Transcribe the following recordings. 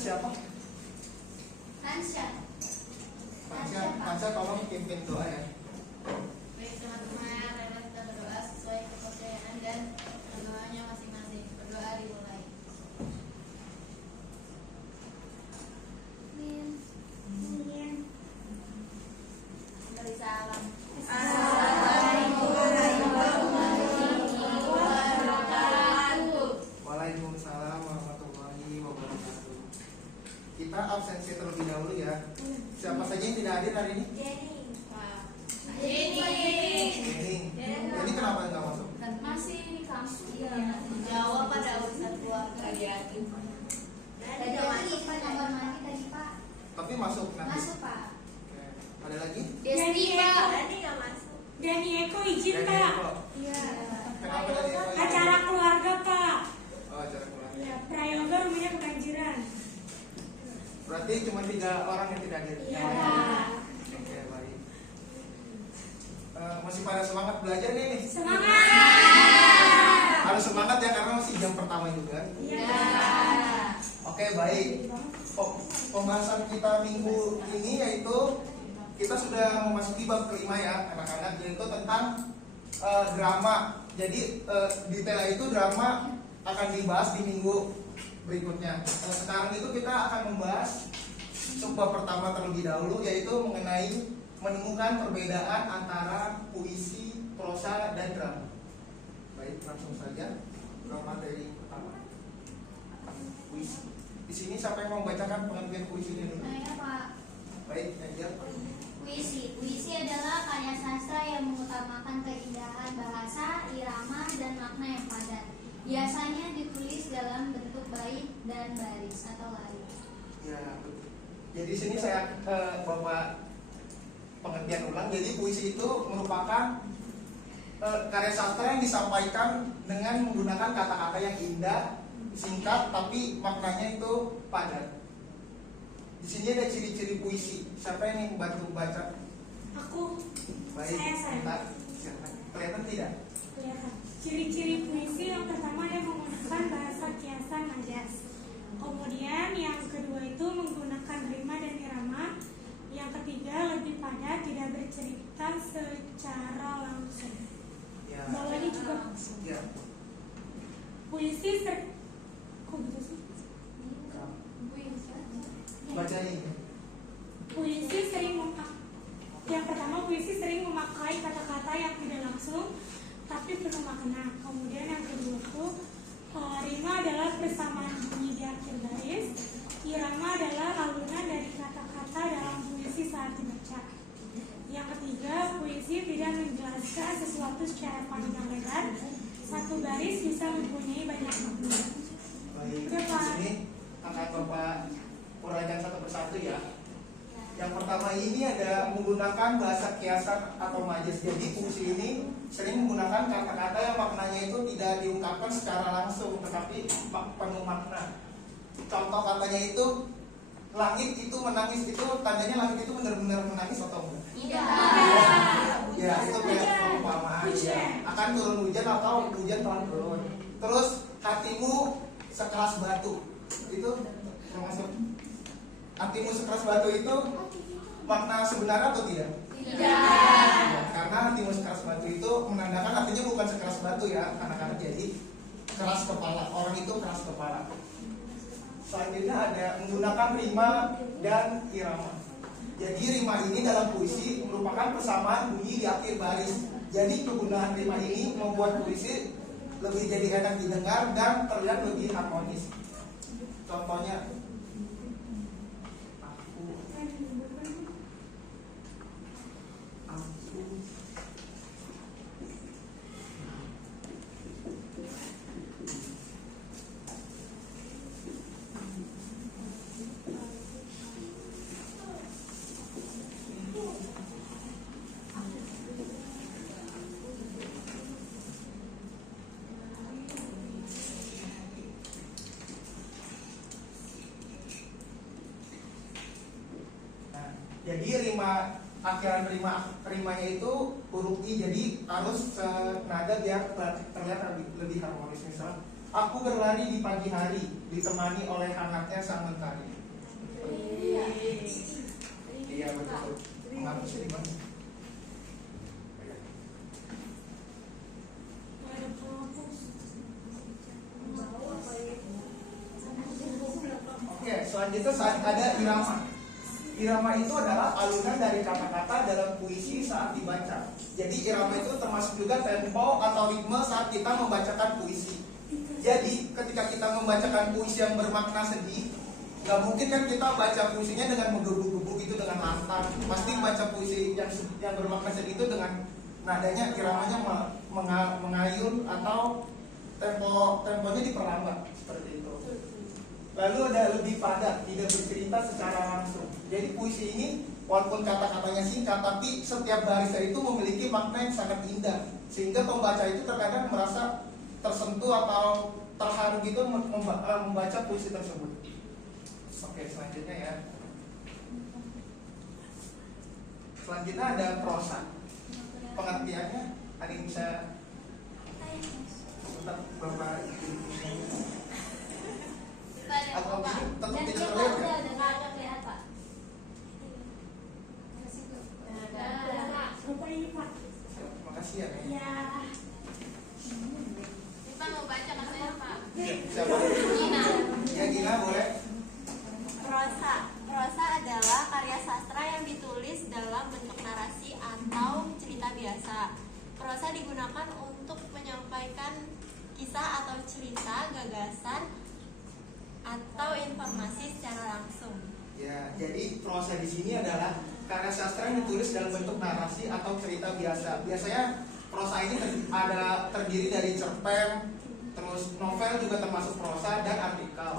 siapa? Tansya. Tansya tolong pimpin doa ya. Baik teman-teman, marilah kita berdoa sesuai kepercayaan dan agamanya masing-masing. Berdoa dimulai. Beri salam. Assalamualaikum warahmatullahi wabarakatuh. Waalaikumsalam warahmatullahi wabarakatuh. Kita absensi terlebih dahulu ya. Siapa saja yang tidak hadir hari ini? Jenny. Ini kenapa nggak masuk? Masih di kampus. Jawab pada urusan keluarga ya. Tadi masuk Pak, kamar mandi tadi Pak. Tapi masuk nanti. Masuk Pak. Oke. Ada lagi? Desti Pak. Tadi nggak masuk. Dani Eko izin Dari Pak. Eko. Iya. Kenapa dari Eko? Acara keluarga Pak. Oh, acara keluarga. Ya, prayoga rumahnya kebanjiran. Berarti cuma 3 orang yang tidak hadir. Iya. Oke, baik. Masih pada semangat belajar nih? Semangat. Harus semangat ya karena masih jam pertama juga. Iya. Oke, baik. Pembahasan kita minggu ini yaitu kita sudah memasuki bab kelima ya anak-anak, yaitu tentang drama. Jadi detail itu drama akan dibahas di minggu berikutnya. Sekarang itu kita akan membahas subbab pertama terlebih dahulu, yaitu mengenai menemukan perbedaan antara puisi, prosa, dan drama. Baik, langsung saja ke materi pertama. Puisi. Di sini siapa yang mau membacakan pengertian puisinya dulu? Saya Pak. Baik, Angel. Puisi. Puisi adalah karya sastra yang mengutamakan keindahan bahasa, irama, dan makna yang padat. Biasanya ditulis dalam bentuk bait dan baris atau lari. Ya, betul. Jadi di sini saya bawa pengertian ulang. Jadi puisi itu merupakan karya sastra yang disampaikan dengan menggunakan kata-kata yang indah, singkat, tapi maknanya itu padat. Di sini ada ciri-ciri puisi. Siapa yang ingin bantu baca? Aku. Baik, Saya. sebentar. Silakan. Kelihatan tidak? Kelihatan. Ciri-ciri puisi yang pertama dia menggunakan bahasa kiasan majas. Kemudian yang kedua itu menggunakan rima dan irama. Yang ketiga lebih padat, tidak bercerita secara langsung. Ya. Bawahnya juga Ya. puisi kok gitu sih? Baca ini. Puisi sering yang pertama puisi sering memakai kata-kata yang tidak langsung tapi penuh makna. Kemudian yang kedua itu rima adalah persamaan bunyi di akhir baris. Irama adalah alunan dari kata-kata dalam puisi saat dibaca. Yang ketiga, puisi tidak menjelaskan sesuatu secara panjang lebar. Satu baris bisa mempunyai banyak makna. Baik. Udah, Di Pak. sini akan Bapak uraikan satu persatu ya. Yang pertama ini ada menggunakan bahasa kiasan atau majas. Jadi puisi ini sering menggunakan kata-kata yang maknanya itu tidak diungkapkan secara langsung, tetapi penuh makna. Contoh katanya itu langit itu menangis, itu tandanya langit itu benar-benar menangis atau enggak? Tidak. Ya, itu kayak perumpamaan ya. Akan turun hujan atau hujan telah turun. Terus hatimu sekeras batu. Itu termasuk hatimu sekeras batu itu makna sebenarnya atau tidak? Tidak. Ya, karena hatimu sekeras batu itu menandakan hatinya bukan sekeras batu ya, anak-anak. Jadi keras kepala, orang itu keras kepala. Selanjutnya ada menggunakan rima dan irama. Jadi rima ini dalam puisi merupakan persamaan bunyi di akhir baris. Jadi penggunaan rima ini membuat puisi lebih jadi enak didengar dan terlihat lebih harmonis. Contohnya, aku jadi akhiran rimanya itu huruf I, jadi harus senada biar terlihat lebih harmonis. Misal, aku berlari di pagi hari ditemani oleh hangatnya sang mentari. Iya betul. Menghapusnya di mana? Oke, selanjutnya saat ada irama. Irama itu adalah alunan dari kata-kata dalam puisi saat dibaca. Jadi irama itu termasuk juga tempo atau ritme saat kita membacakan puisi. Jadi ketika kita membacakan puisi yang bermakna sedih, nggak mungkin kan kita baca puisinya dengan menggebu-gebu gitu dengan lantang. Pasti baca puisi yang bermakna sedih itu dengan nadanya iramanya mengayun atau temponya diperlambat seperti itu. Lalu ada lebih padat, tidak bercerita secara langsung. Jadi puisi ini walaupun kata-katanya singkat, tapi setiap barisnya itu memiliki makna yang sangat indah, sehingga pembaca itu terkadang merasa tersentuh atau terharu gitu membaca puisi tersebut. Oke, selanjutnya ya. Selanjutnya ada prosa. Pengertiannya ada yang bisa tetap Bapak atau tetap Dan tidak kita terlihat ya? udah lihat Pak. Bapak ini Pak. Makasih ya. Ya. Kita mau baca katanya Pak. Siapa? Gina. Ya Gina boleh. Prosa. Prosa adalah karya sastra yang ditulis dalam bentuk narasi atau cerita biasa. Prosa digunakan untuk menyampaikan kisah atau cerita, gagasan, atau informasi secara langsung. Ya, jadi prosa di sini adalah karya sastra yang ditulis dalam bentuk narasi atau cerita biasa. Biasanya prosa ini terdiri dari cerpen, terus novel juga termasuk prosa dan artikel.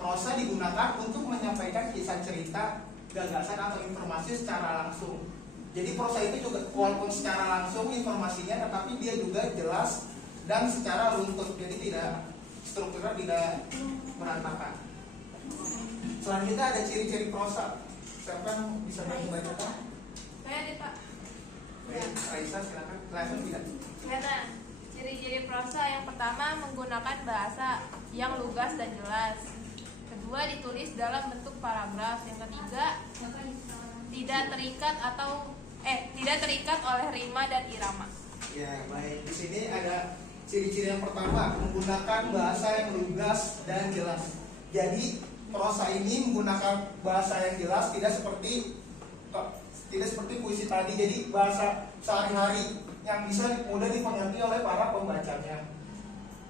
Prosa digunakan untuk menyampaikan kisah cerita, gagasan atau informasi secara langsung. Jadi prosa itu juga walaupun secara langsung informasinya, tetapi dia juga jelas dan secara runtut. Jadi tidak strukturnya tidak berantakan. Selanjutnya ada ciri-ciri prosa. Siapa yang bisa membacakan? Saya nih Pak. Raisa silakan. Langsung tidak. Kelihatan. Ciri-ciri prosa yang pertama menggunakan bahasa yang lugas dan jelas. Kedua ditulis dalam bentuk paragraf. Yang ketiga tidak terikat oleh rima dan irama. Ya, baik. Di sini ada ciri-ciri yang pertama, menggunakan bahasa yang lugas dan jelas. Jadi prosa ini menggunakan bahasa yang jelas, tidak seperti puisi tadi. Jadi bahasa sehari-hari yang bisa mudah dimengerti oleh para pembacanya.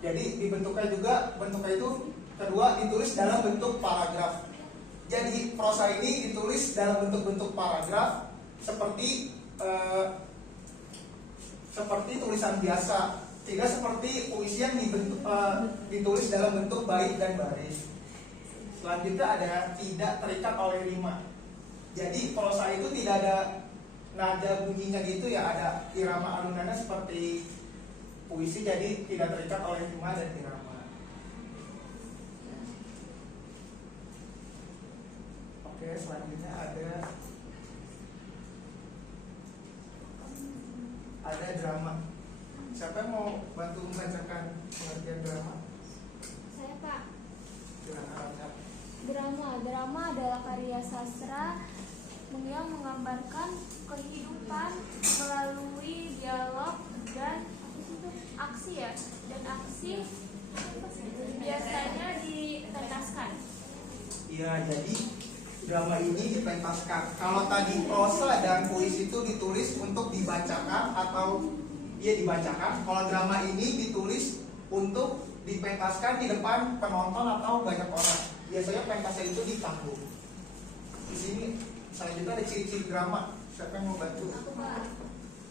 Jadi bentuknya itu kedua ditulis dalam bentuk paragraf. Jadi prosa ini ditulis dalam bentuk paragraf seperti tulisan biasa, tidak seperti puisi yang ditulis dalam bentuk bait dan baris. Selanjutnya ada tidak terikat oleh rima. Jadi prosa itu tidak ada nada bunyinya gitu ya, ada irama alunannya seperti puisi, jadi tidak terikat oleh rima dan irama. Oke, selanjutnya ada drama. Siapa yang mau bantu membacakan pengertian drama? Saya Pak. Silakan. Drama adalah karya sastra yang menggambarkan kehidupan melalui dialog dan aksi ya, dan aksi biasanya dipentaskan. Iya, jadi drama ini dipentaskan. Kalau tadi prosa dan puisi itu ditulis untuk dibacakan atau dibacakan. Kalau drama ini ditulis untuk dipentaskan di depan penonton atau banyak orang. Biasanya pentasnya itu di panggung. Di sini selanjutnya ada ciri-ciri drama. Siapa yang mau bantu? Aku Pak.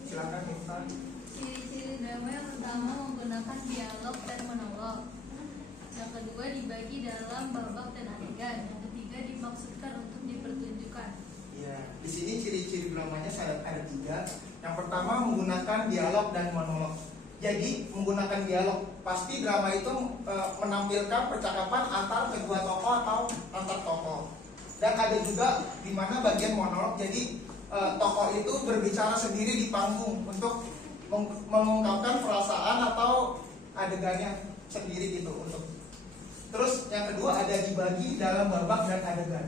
Silakan Miftah. Ciri-ciri drama yang pertama menggunakan dialog dan monolog. Yang kedua dibagi dalam babak dan adegan. Yang ketiga dimaksudkan untuk dipertunjukkan. Ya, di sini ciri-ciri dramanya ada 3. Yang pertama menggunakan dialog dan monolog. Jadi menggunakan dialog, pasti drama itu menampilkan percakapan antar kedua tokoh atau antar tokoh. Dan ada juga di mana bagian monolog. Jadi tokoh itu berbicara sendiri di panggung untuk mengungkapkan perasaan atau adegannya sendiri gitu untuk. Terus yang kedua ada dibagi dalam babak dan adegan.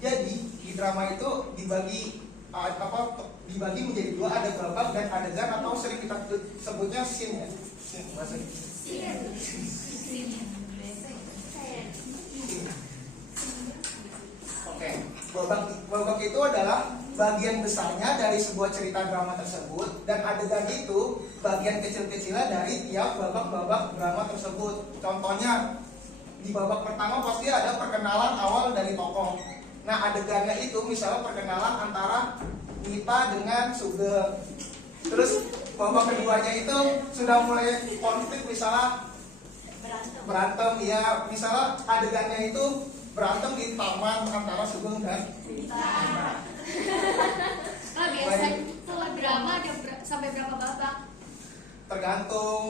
Jadi di drama itu dibagi menjadi dua, ada babak dan adegan atau sering kita sebutnya scene ya. Scene bahasa Oke, babak itu adalah bagian besarnya dari sebuah cerita drama tersebut, dan adegan itu bagian kecil-kecilnya dari tiap babak-babak drama tersebut. Contohnya di babak pertama pasti ada perkenalan awal dari tokoh. Nah, adegannya itu misalnya perkenalan antara Nita dengan Sugeng. Terus babak keduanya itu sudah mulai konflik, misalnya berantem ya, misalnya adegannya itu berantem di taman antara Sugeng dan Nita. Nah, biasanya kalau drama ada sampai berapa babak? Tergantung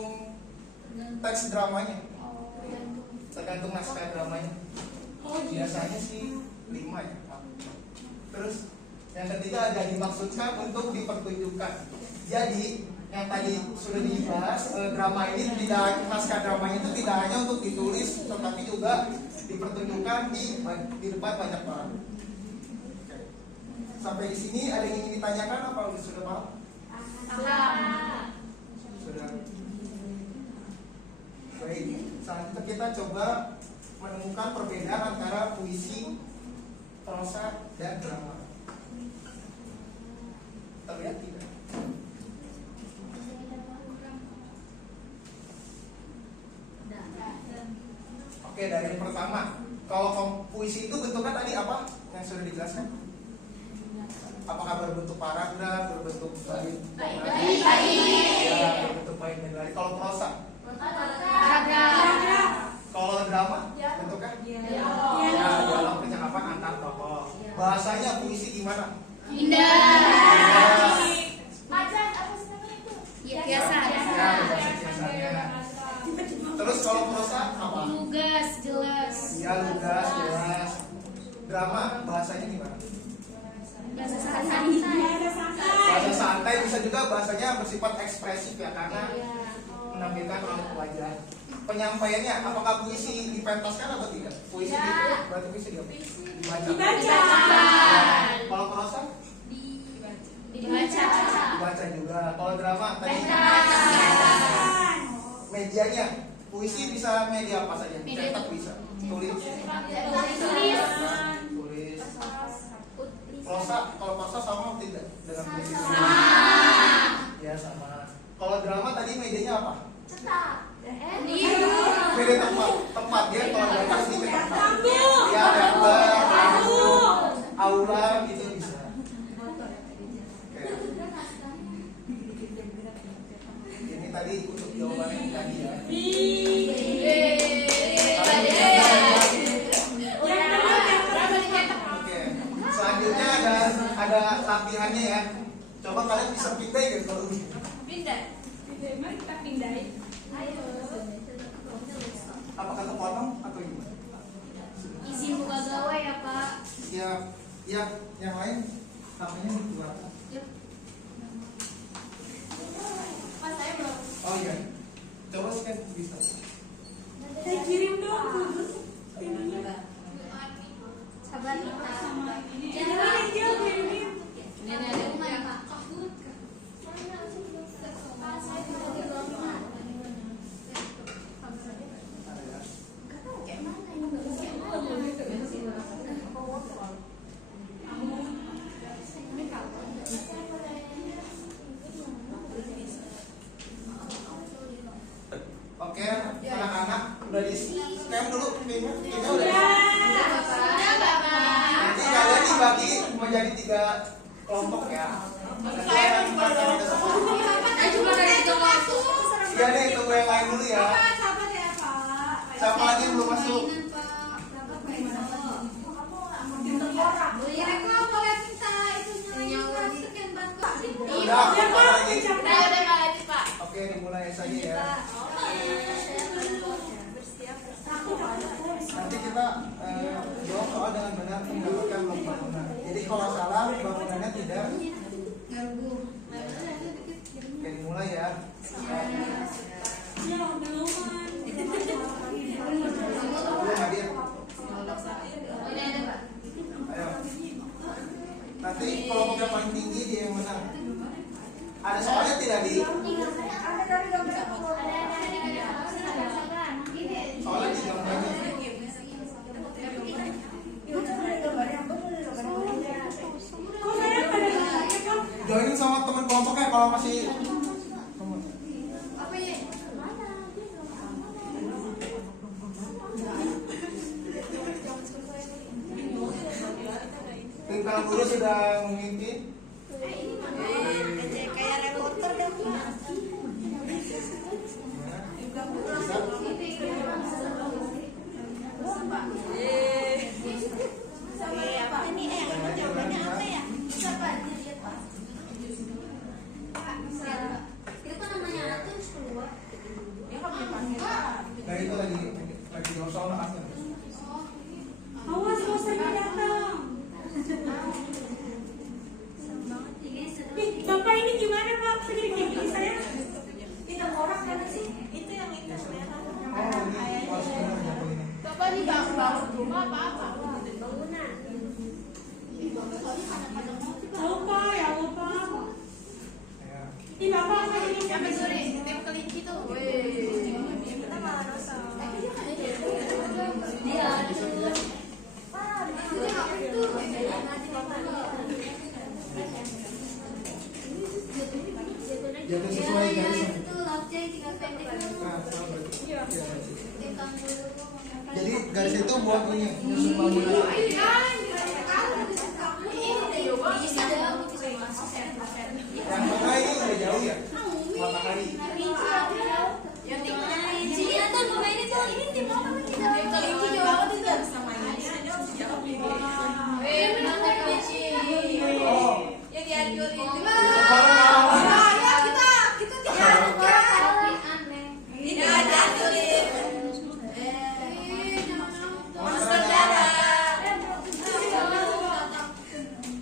teks dramanya, tergantung naskah dramanya. Biasanya sih 5 ya. Terus yang ketiga ada dimaksudkan untuk dipertunjukkan. Jadi yang tadi sudah dibahas, drama ini tidak, naskah dramanya itu tidak hanya untuk ditulis, tetapi juga dipertunjukkan di depan banyak orang. Oke. Sampai di sini ada yang ingin ditanyakan apa sudah paham? Sudah. Baik, selanjutnya kita coba menemukan perbedaan antara puisi, prosa, dan drama. Terlihat tidak? Oke, dari yang pertama, kalau puisi itu bentuknya tadi apa yang sudah dijelaskan? Apakah berbentuk paragraf, berbentuk bait? Ya, berbentuk bait dan lain. Kalau prosa? Kalau drama, bentuknya? Ya, dialog percakapan antar tokoh. Bahasanya puisi gimana? Indah. Ya, biasanya. Terus kalau prosa apa? Lugas, jelas. Ya, lugas, jelas. Drama bahasanya gimana? Bahasa santai. Bahasa santai, bisa juga bahasanya bersifat ekspresif ya, karena menampilkan raut wajah. Penyampaiannya, apakah puisi dipentaskan atau tidak? Puisi itu berarti puisi dibaca. Kalau prosa? Dibaca juga. Kalau drama tadi? Medianya, puisi bisa media apa saja? Cetak bisa, tulis. Prosa, kalau prosa sama tidak dengan puisi? Ya sama. Kalau drama tadi medianya apa? Beda tempat ya. Kalau drama pasti beda tempat. Ya, gambar, aula gitu bisa. Ini tadi untuk jawabannya tadi ya. Oke. Selanjutnya ada latihannya ya. Coba kalian bisa pindah ya kalau ini. Kita pindahin. Apakah kepotong atau gimana? Izin buka gawe ya, Pak. Ya, yang lain HP-nya dikeluarkan. Pak, saya belum. Oh iya. Coba scan bisa. Saya kirim dong. Sabar kita. Jangan jauh kirimin. Ini ada rumah, Pak. Saya juga di rumah. Oke, anak-anak udah di scan dulu pinnya udah. Nanti kalian dibagi menjadi 3 kelompok ya. Iya deh, tunggu yang lain dulu ya. Siapa lagi yang belum masuk? Udah, apa lagi? Oke, dimulai saja ya. Nanti kita jawab soal dengan benar mendapatkan bangunan. Jadi kalau salah bangunannya tidak. Oke, dimulai ya. Ya, belum. Belum hadir. Ini ada, Pak. Ayo. Ada soalnya tidak di? Soalnya di gambarnya. Kok saya pada gambarnya Kang? Joinin sama teman kelompoknya kalau masih. Tinggal guru sudah memimpin. Kayak reporter dong. Apa nih? Jawabannya apa ya? Itu namanya atur keluar. Nah itu lagi jauh soal asal. Awas bosannya datang. Ih, Bapak ini gimana Pak? Jadi kayak gini saya? Tidak orang mana sih? Itu yang merah. Oh ini kostumnya jatuh ini. Coba nih bangun rumah apa? Tahu Pak, ya Allah Pak. Ya. Ih Bapak apa ini? Siapa sore? Tim kelinci tuh. Kita malah dosa. Dia atur. Jatuh sesuai Ya, garisnya. itu objek tinggal pendek dulu. Nah, sama berarti. Ya, Timbang dulu. jadi garis itu buat ini nyusun bangunan. Bisa dong, bisa masuk. Yang tengah ini udah jauh ya. Matahari. Yang tim Kelinci ya tuh, coba ini tuh, ini tim apa nih? kelinci jauh banget itu. Menang kelinci. Oh. Yang dihancurin. Kita aneh. Tidak dihancurin. Monster darah.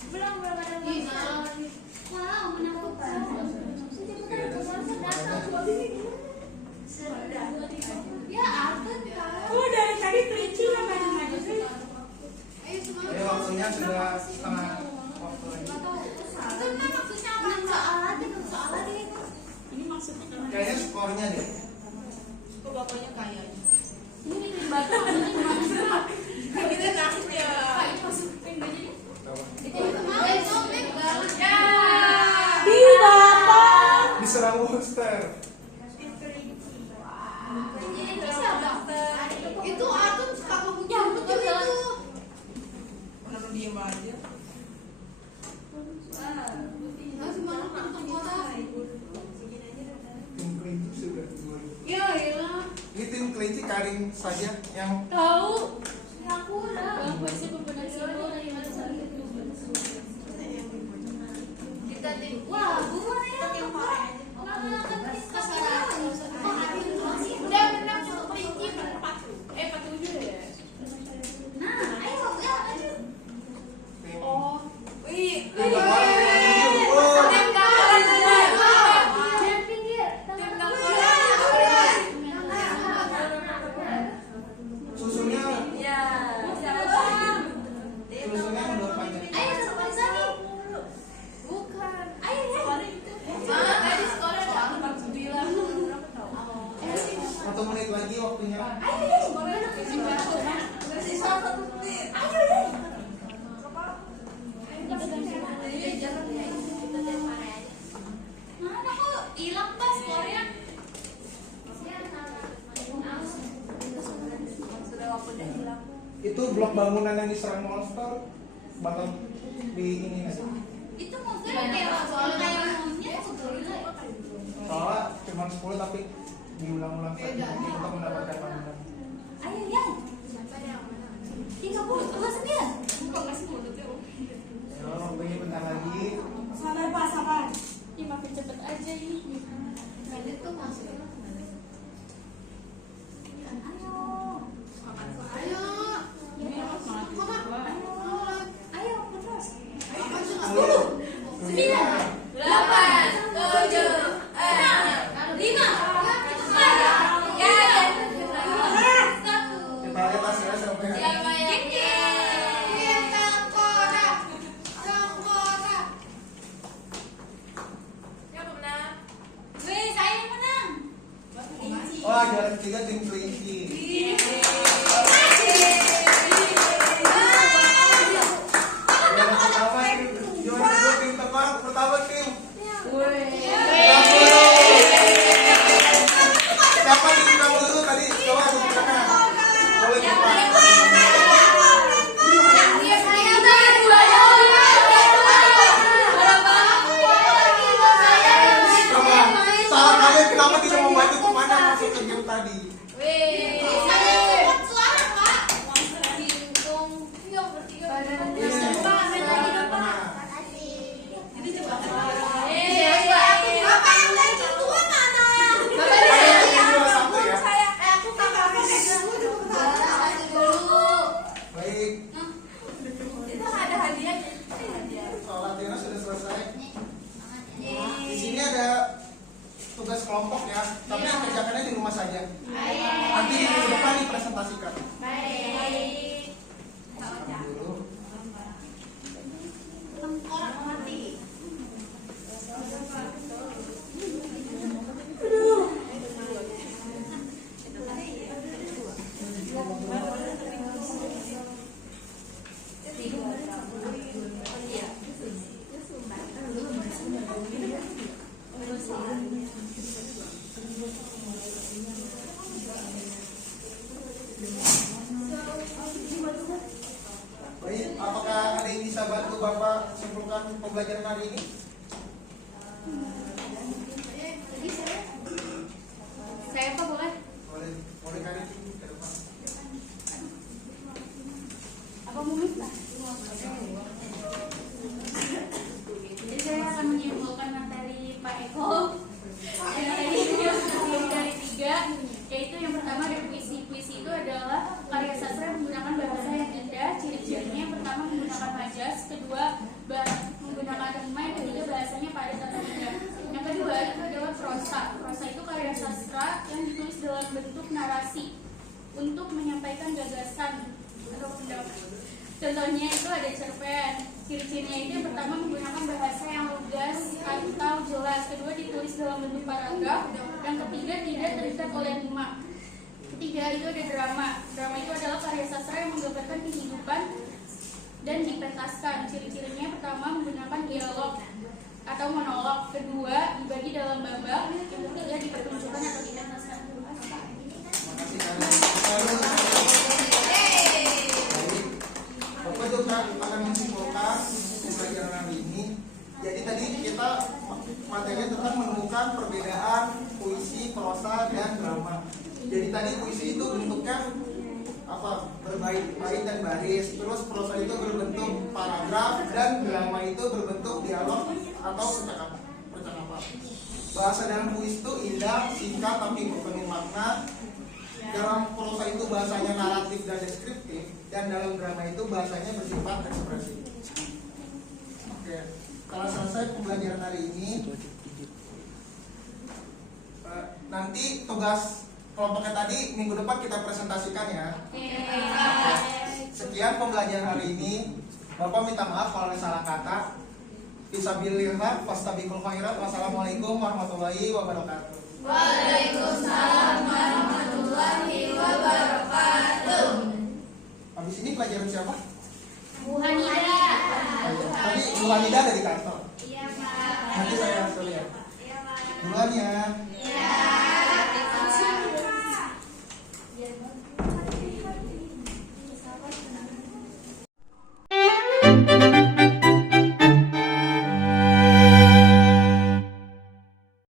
Belum ada monster. Wow, menakutkan. Ya, atur kan. Kok dari tadi kelinci nggak maju-maju sih? Ayo waktunya sudah setengah waktu lagi. Itu kan maksudnya orang soal lagi. Ini maksudnya gimana? Kayaknya skornya deh. Kok bapaknya kaya? Ini batu ini gimana? Kita takut ya. Ih Bapak. Diserang monster. Itu Atum kakak punya betul itu. Kenapa diem aja? Tim kelinci sudah dua. Ya elah. Ini tim kelinci Karin saja yang Tahu? Aku udah. Bang polisi pembenar simbol dari mana saja. Kita tim. Wah, buruan ya. Udah menang satu kelinci berempat. 47 ya. Nah, ayo ya, ayo. tim. Wih. Tim kawan kelinci. Oh. Tim kawan Jangan pinggir. Susunya Ya. susunya udah panjang. Ayo satu lagi. Bukan. Ayo ya. Tadi skornya ada 49. 1 menit lagi waktunya. Ayo ya. Bersisa 1 menit. Ayo ya. Mana kok hilang pas skornya? Sudah waktunya hilang. Itu blok bangunan yang diserang monster bakal di ini nanti. Itu monsternya kayak monyet atau gorila ya? Soalnya cuma 10 tapi diulang-ulang saja untuk mendapatkan bangunan. Ayo ya. 30, 29. Ya, waktunya bentar lagi. Sabar Pak, sabar. Ih, makin cepet aja ini. Ini tuh masuk. Ayo. Ayo, terus. 10, 9, 8, 7, 5. kita lihat hasilnya sampai hari. Siapa yang ketiga tim kelinci. Yang pertama juara kedua tim tebak, pertama tim. Siapa tim kamu dulu tadi? Coba tepuk tangan. Boleh cepat. Coba, salah kalian kenapa tidak membantu kemana masuk ke game tadi? Baik, soal latihannya sudah selesai. Di sini ada tugas kelompok ya, tapi kerjakannya di rumah saja. Nanti di minggu depan dipresentasikan. Dulu. Baik, apakah ada yang bisa bantu Bapak simpulkan pembelajaran hari ini? Saya apa boleh? Boleh, boleh kali ini ke depan. Apa mau minta? Jadi saya akan menyimpulkan materi Pak Eko yang tadi dari 3, yaitu yang pertama ada puisi. Puisi itu adalah karya sastra yang menggunakan bahasa yang indah. Ciri-cirinya yang pertama menggunakan majas, kedua menggunakan rima, yang ketiga bahasanya padat atau indah. Yang kedua itu adalah prosa. Prosa itu karya sastra yang ditulis dalam bentuk narasi untuk menyampaikan gagasan atau pendapat. Contohnya itu ada cerpen. Ciri-cirinya itu yang pertama menggunakan bahasa yang lugas atau jelas, kedua ditulis dalam bentuk paragraf, yang ketiga tidak terikat oleh rima. Ketiga itu ada drama. Drama itu adalah karya sastra yang menggambarkan kehidupan dan dipentaskan. Ciri-cirinya yang pertama menggunakan dialog atau monolog, kedua dibagi dalam babak, yang ketiga dipertunjukkan atau dipentaskan. Terima kasih. Bapak juga akan menyimpulkan pembelajaran hari ini. Jadi tadi kita materinya tentang menemukan perbedaan puisi, prosa, dan drama. Jadi tadi puisi itu bentuknya apa? Berbait-bait dan baris. Terus prosa itu berbentuk paragraf dan drama itu berbentuk dialog atau percakapan. Bahasa dalam puisi itu indah, singkat tapi penuh makna. Dalam prosa itu bahasanya naratif dan deskriptif, dan dalam drama itu bahasanya bersifat ekspresif. Oke, kalau selesai pembelajaran hari ini, nanti tugas kelompoknya tadi minggu depan kita presentasikan ya. Sekian pembelajaran hari ini. Bapak minta maaf kalau ada salah kata. Fisabilillah, fastabiqul khairat. Wassalamualaikum warahmatullahi wabarakatuh. Waalaikumsalam warahmatullahi wabarakatuh. Habis ini pelajaran siapa? Bu Hanidah. Tadi Bu Hanidah ada di kantor. Iya, Pak. Nanti saya suruh ya. Duluan ya.